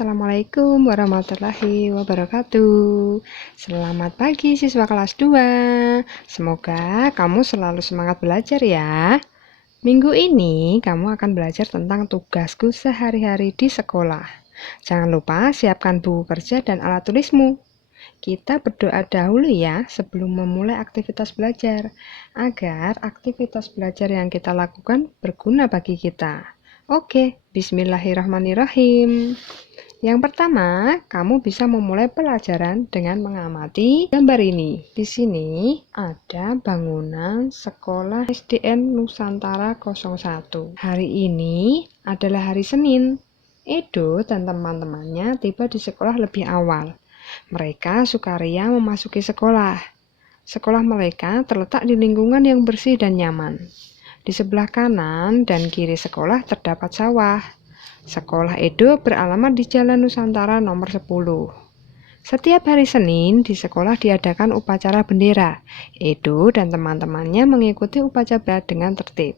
Assalamualaikum warahmatullahi wabarakatuh. Selamat pagi siswa kelas 2. Semoga kamu selalu semangat belajar ya. Minggu ini kamu akan belajar tentang tugasku sehari-hari di sekolah. Jangan lupa siapkan buku kerja dan alat tulismu. Kita berdoa dahulu ya sebelum memulai aktivitas belajar, agar aktivitas belajar yang kita lakukan berguna bagi kita. Oke, bismillahirrahmanirrahim. Yang pertama, kamu bisa memulai pelajaran dengan mengamati gambar ini. Di sini ada bangunan sekolah SDN Nusantara 01. Hari ini adalah hari Senin. Edo dan teman-temannya tiba di sekolah lebih awal. Mereka sukaria memasuki sekolah. Sekolah mereka terletak di lingkungan yang bersih dan nyaman. Di sebelah kanan dan kiri sekolah terdapat sawah. Sekolah Edo beralamat di Jalan Nusantara nomor 10. Setiap hari Senin di sekolah diadakan upacara bendera. Edo dan teman-temannya mengikuti upacara dengan tertib.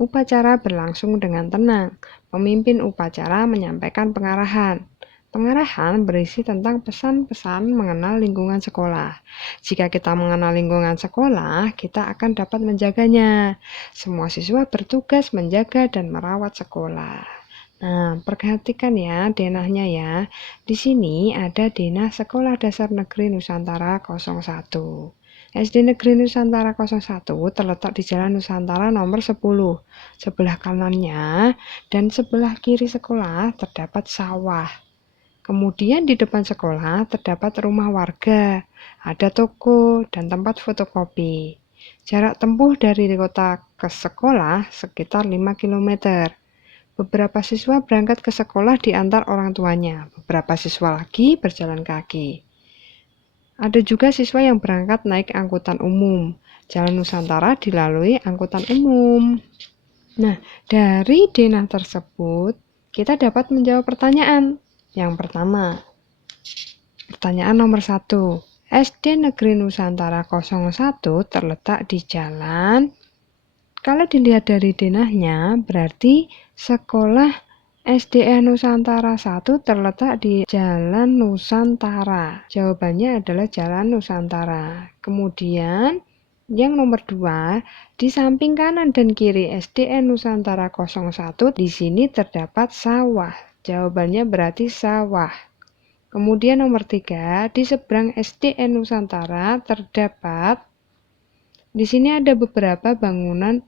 Upacara berlangsung dengan tenang. Pemimpin upacara menyampaikan pengarahan. Pengarahan berisi tentang pesan-pesan mengenal lingkungan sekolah. Jika kita mengenal lingkungan sekolah, kita akan dapat menjaganya. Semua siswa bertugas menjaga dan merawat sekolah. Nah, perhatikan ya denahnya ya. Di sini ada denah Sekolah Dasar Negeri Nusantara 01. SD Negeri Nusantara 01 terletak di Jalan Nusantara nomor 10. Sebelah kanannya dan sebelah kiri sekolah terdapat sawah. Kemudian di depan sekolah terdapat rumah warga, ada toko, dan tempat fotokopi. Jarak tempuh dari kota ke sekolah sekitar 5 km. Beberapa siswa berangkat ke sekolah diantar orang tuanya, beberapa siswa lagi berjalan kaki. Ada juga siswa yang berangkat naik angkutan umum. Jalan Nusantara dilalui angkutan umum. Nah, dari denah tersebut, kita dapat menjawab pertanyaan. Yang pertama, pertanyaan nomor 1. SD Negeri Nusantara 01 terletak di jalan. Kalau dilihat dari denahnya, berarti sekolah SDN Nusantara 1 terletak di Jalan Nusantara. Jawabannya adalah Jalan Nusantara. Kemudian, yang nomor 2, di samping kanan dan kiri SDN Nusantara 01, di sini terdapat sawah. Jawabannya berarti sawah. Kemudian nomor 3, di seberang SDN Nusantara terdapat, di sini ada beberapa bangunan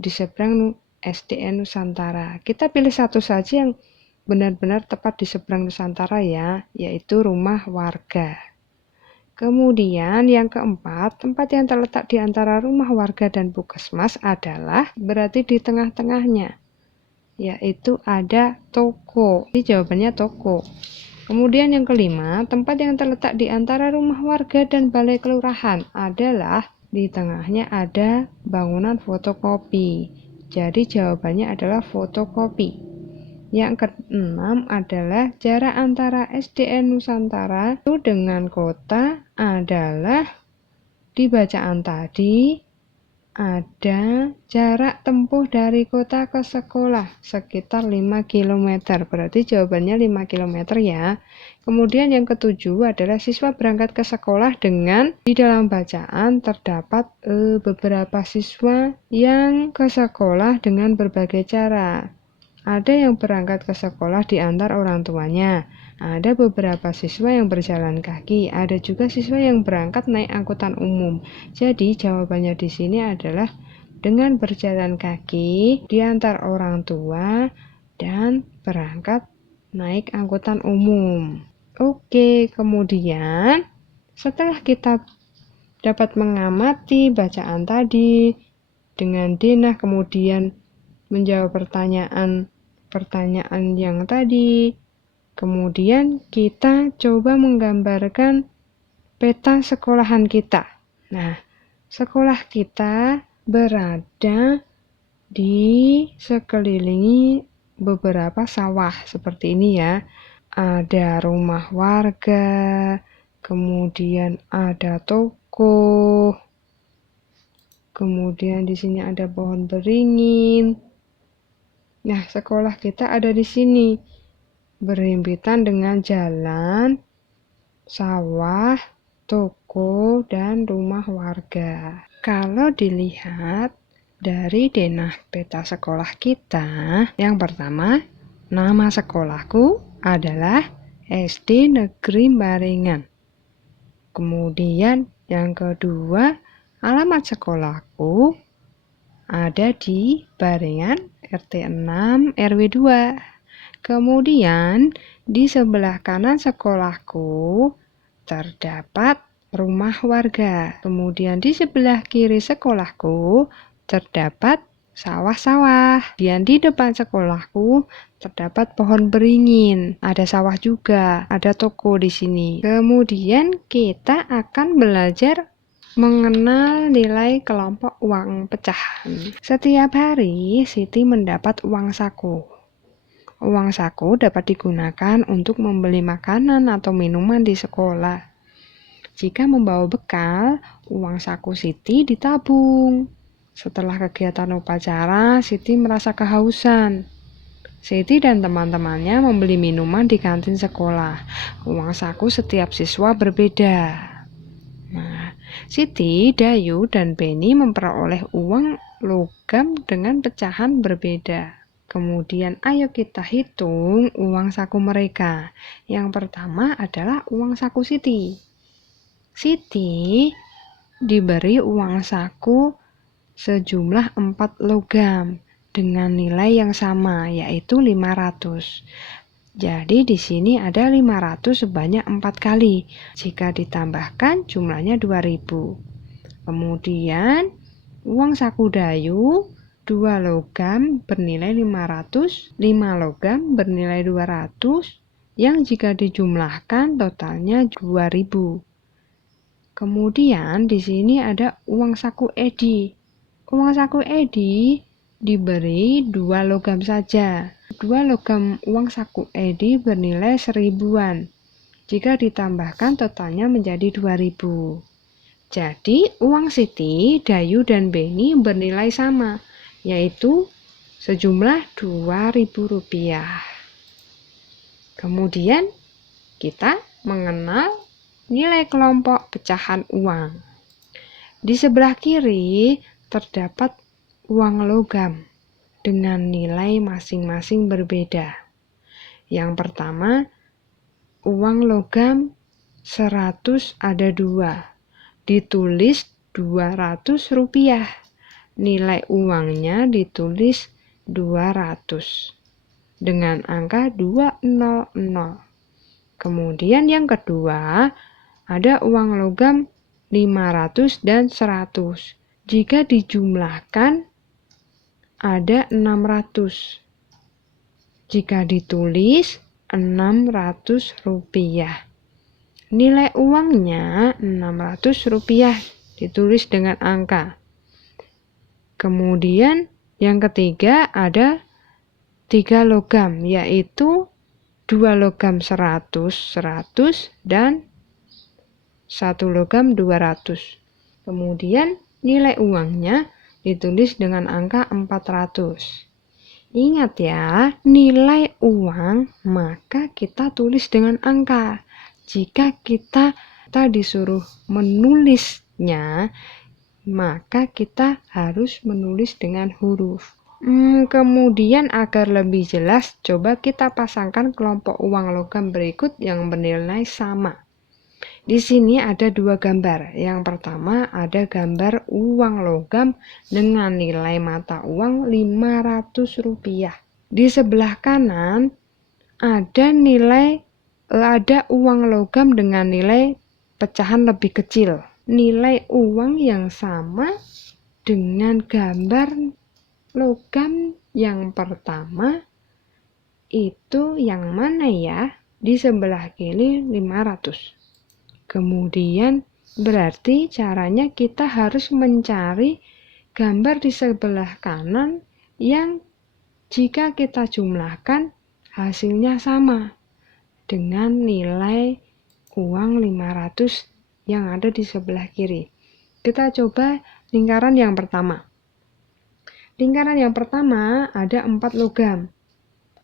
di seberang SDN Nusantara. Kita pilih satu saja yang benar-benar tepat di seberang Nusantara ya, yaitu rumah warga. Kemudian yang keempat, tempat yang terletak di antara rumah warga dan puskesmas adalah berarti di tengah-tengahnya, yaitu ada toko. Ini jawabannya toko. Kemudian yang kelima, tempat yang terletak di antara rumah warga dan balai kelurahan adalah di tengahnya ada bangunan fotokopi. Jadi jawabannya adalah fotokopi. Yang keenam adalah jarak antara SDN Nusantara itu dengan kota adalah di bacaan tadi ada jarak tempuh dari kota ke sekolah sekitar 5 km. Berarti jawabannya 5 km ya. Kemudian yang ketujuh adalah siswa berangkat ke sekolah dengan di dalam bacaan terdapat beberapa siswa yang ke sekolah dengan berbagai cara. Ada yang berangkat ke sekolah diantar orang tuanya. Ada beberapa siswa yang berjalan kaki, ada juga siswa yang berangkat naik angkutan umum. Jadi jawabannya di sini adalah dengan berjalan kaki, diantar orang tua, dan berangkat naik angkutan umum. Oke, kemudian setelah kita dapat mengamati bacaan tadi dengan denah, kemudian menjawab pertanyaan yang tadi, kemudian kita coba menggambarkan peta sekolahan kita. Nah, sekolah kita berada di sekelilingi beberapa sawah seperti ini ya. Ada rumah warga, kemudian ada toko, kemudian di sini ada pohon beringin. Nah, sekolah kita ada di sini. berhimpitan dengan jalan, sawah, toko, dan rumah warga. Kalau dilihat dari denah peta sekolah kita, yang pertama, nama sekolahku adalah SD Negeri Baringan. Kemudian yang kedua, alamat sekolahku ada di Baringan RT 6 RW 2. Kemudian di sebelah kanan sekolahku terdapat rumah warga. Kemudian di sebelah kiri sekolahku terdapat sawah-sawah. Dan di depan sekolahku terdapat pohon beringin. Ada sawah juga, ada toko di sini. Kemudian kita akan belajar mengenal nilai kelompok uang pecahan. Setiap hari Siti mendapat uang saku. Uang saku dapat digunakan untuk membeli makanan atau minuman di sekolah. Jika membawa bekal, uang saku Siti ditabung. Setelah kegiatan upacara, Siti merasa kehausan. Siti dan teman-temannya membeli minuman di kantin sekolah. Uang saku setiap siswa berbeda. Nah, Siti, Dayu, dan Beni memperoleh uang logam dengan pecahan berbeda. Kemudian ayo kita hitung uang saku mereka. Yang pertama adalah uang saku Siti. Siti diberi uang saku sejumlah 4 logam dengan nilai yang sama, yaitu 500. Jadi di sini ada 500 sebanyak 4 kali. Jika ditambahkan jumlahnya 2000. Kemudian uang saku Dayu 2 logam bernilai 500, 5 logam bernilai 200, yang jika dijumlahkan totalnya 2000. Kemudian di sini ada uang saku Edi. Uang saku Edi diberi 2 logam saja. 2 logam uang saku Edi bernilai 1000-an. Jika ditambahkan totalnya menjadi 2000. Jadi uang Siti, Dayu, dan Beni bernilai sama, yaitu sejumlah 2000 rupiah. Kemudian kita mengenal nilai kelompok pecahan uang. Di sebelah kiri terdapat uang logam dengan nilai masing-masing berbeda. Yang pertama, uang logam 100 ada 2. Ditulis 200 rupiah. Nilai uangnya ditulis 200 dengan angka 200. Kemudian yang kedua, ada uang logam 500 dan 100. Jika dijumlahkan ada 600. Jika ditulis 600 rupiah. Nilai uangnya 600 rupiah ditulis dengan angka. Kemudian yang ketiga ada 3 logam, yaitu 2 logam 100, dan 1 logam 200. Kemudian nilai uangnya ditulis dengan angka 400. Ingat ya, nilai uang maka kita tulis dengan angka. Jika kita disuruh menulisnya, maka kita harus menulis dengan huruf. Kemudian agar lebih jelas, coba kita pasangkan kelompok uang logam berikut yang bernilai sama. Di sini ada 2 gambar. Yang pertama ada gambar uang logam dengan nilai mata uang 500 rupiah. Di sebelah kanan ada uang logam dengan nilai pecahan lebih kecil. Nilai uang yang sama dengan gambar logam yang pertama itu yang mana ya? Di sebelah kiri 500. Kemudian berarti caranya kita harus mencari gambar di sebelah kanan yang jika kita jumlahkan hasilnya sama dengan nilai uang 500 yang ada di sebelah kiri. Kita coba lingkaran yang pertama. Lingkaran yang pertama ada 4 logam.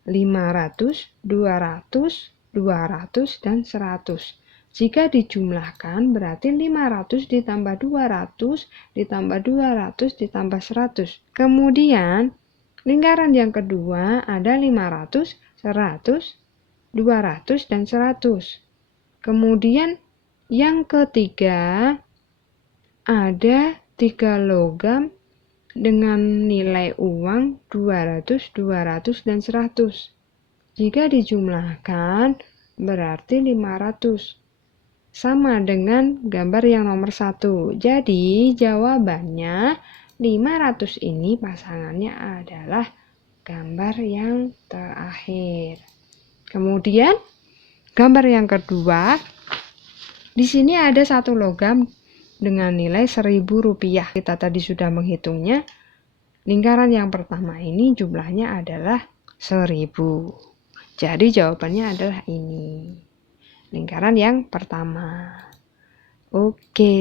500, 200, 200, dan 100. Jika dijumlahkan berarti 500 ditambah 200 ditambah 200 ditambah 100. Kemudian lingkaran yang kedua ada 500, 100, 200, dan 100. Kemudian yang ketiga ada 3 logam dengan nilai uang 200, 200, dan 100. Jika dijumlahkan berarti 500. Sama dengan gambar yang nomor 1. Jadi jawabannya 500 ini pasangannya adalah gambar yang terakhir. Kemudian gambar yang kedua, di sini ada 1 logam dengan nilai Rp1.000. Kita tadi sudah menghitungnya. Lingkaran yang pertama ini jumlahnya adalah 1000. Jadi jawabannya adalah ini. Lingkaran yang pertama. Oke,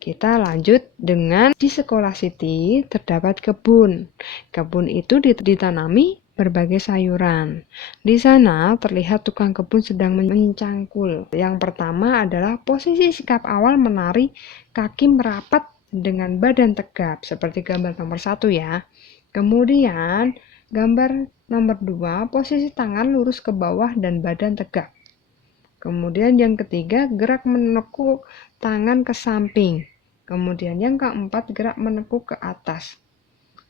kita lanjut dengan di sekolah Siti terdapat kebun. Kebun itu ditanami berbagai sayuran. Di sana terlihat tukang kebun sedang mencangkul. Yang pertama adalah posisi sikap awal menari kaki merapat dengan badan tegap seperti gambar nomor 1 ya. Kemudian gambar nomor 2, posisi tangan lurus ke bawah dan badan tegap. Kemudian yang ketiga, gerak menekuk tangan ke samping. Kemudian yang keempat, gerak menekuk ke atas.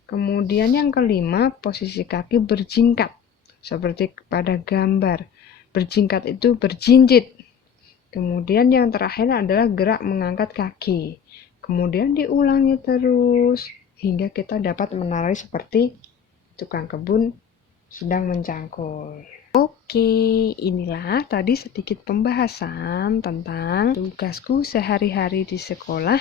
Kemudian yang kelima, posisi kaki berjingkat. Seperti pada gambar. Berjingkat itu berjinjit. Kemudian yang terakhir adalah gerak mengangkat kaki. Kemudian diulangi terus hingga kita dapat menari seperti tukang kebun sedang mencangkul. Oke, inilah tadi sedikit pembahasan tentang tugasku sehari-hari di sekolah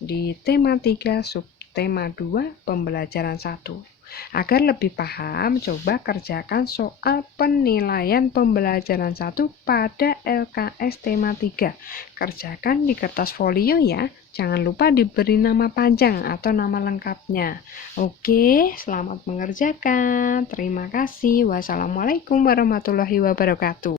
di tema 3 subtema 2 pembelajaran 1. Agar lebih paham, coba kerjakan soal penilaian pembelajaran 1 pada LKS tema 3. Kerjakan di kertas folio ya. Jangan lupa diberi nama panjang atau nama lengkapnya. Oke, selamat mengerjakan. Terima kasih. Wassalamualaikum warahmatullahi wabarakatuh.